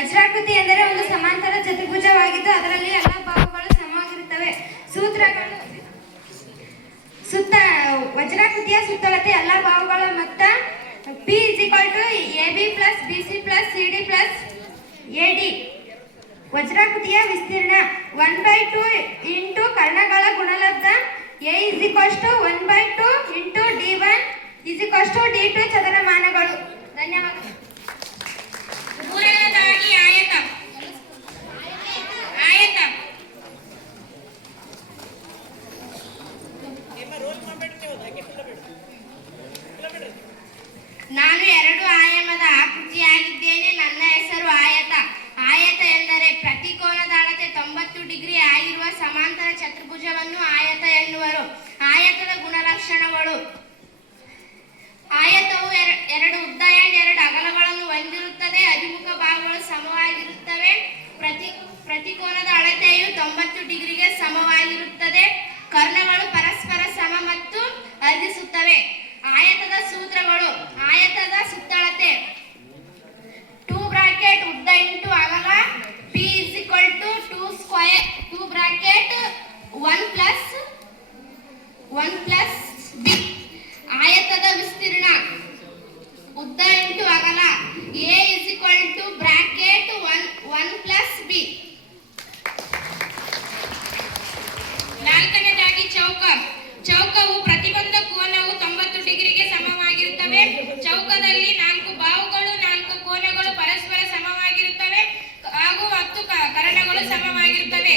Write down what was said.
ವಜ್ರಾಕೃತಿ ಎಂದರೆ ಒಂದು ಸಮಾಂತರ ಚತುರ್ಭುಜವಾಗಿದ್ದು ಅದರಲ್ಲಿ ಎಲ್ಲ ಭಾಗಗಳು ಸಮವಾಗಿರುತ್ತವೆ. ಸೂತ್ರಗಳು ವಜ್ರಾಕೃತಿಯ ಸುತ್ತಳತೆ ಎಲ್ಲ ಭಾಗಗಳ ಮೊತ್ತ P = AB + BC + CD + AD. ವಜ್ರಾಕೃತಿಯ ವಿಸ್ತೀರ್ಣ 1/2 × ಕರ್ಣಗಳ ಗುಣಲಬ್ಧ A = 1/2 × D1 = D2 ಚದರಮಾನಗಳು. ಧನ್ಯವಾದಗಳು. ಮೂರನೇದಾಗಿ ಆಯತ. ನಾನು 2 ಆಯಾಮದ ಆಕೃತಿಯಾಗಿದ್ದೇನೆ. ನನ್ನ ಹೆಸರು ಆಯತ. ಆಯತ ಎಂದರೆ ಪ್ರತಿಕೋನದ ಅಳತೆ 90 ಡಿಗ್ರಿ ಆಗಿರುವ ಸಮಾಂತರ ಚತುರ್ಭುಜವನ್ನು ಆಯತ ಎನ್ನುವರು. ಆಯತದ ಗುಣಲಕ್ಷಣಗಳು: ಆಯತವು 2 ಉದ್ದ and 2 ಅಗಲಗಳನ್ನು ಹೊಂದಿರುತ್ತದೆ. ಅಭಿಮುಖ ಭಾಗಗಳು ಸಮವಾಗಿರುತ್ತವೆ. ಪ್ರತಿಕೋನದ ಅಳತೆಯು 90 ಡಿಗ್ರಿಗೆ ಸಮವಾಗಿರುತ್ತದೆ. ಕರ್ಣಗಳು ಪರಸ್ಪರ ಸಮ ಮತ್ತು ಅರ್ಧಿಸುತ್ತವೆ. ಆಯತದ ಸೂತ್ರಗಳು: ಆಯತದ ಸುತ್ತಳತೆ 2 ಬ್ರಾಕೆಟ್ ಉದ್ದ × ಅಗಲ P = 2 ಸ್ಕ್ವೇರ್ 2 ಬ್ರಾಕೆಟ್ 1 + B. ಆಯತದ ವಿಸ್ತೀರ್ಣ ಉದ್ದ × ಅಗಲ A = ಬ್ರಾಕೆಟ್ 1 + B. ನಾಲ್ಕನೇದಾಗಿ ಚೌಕ. ಚೌಕವು ಪ್ರತಿಯೊಂದು ಕೋನವು 90 ಡಿಗ್ರಿಗೆ ಸಮವಾಗಿರುತ್ತವೆ. ಚೌಕದಲ್ಲಿ 4 ಬಾಹುಗಳು 4 ಕೋನಗಳು ಪರಸ್ಪರ ಸಮವಾಗಿರುತ್ತವೆ ಹಾಗೂ 10 ಕರ್ಣಗಳು ಸಮವಾಗಿರುತ್ತವೆ.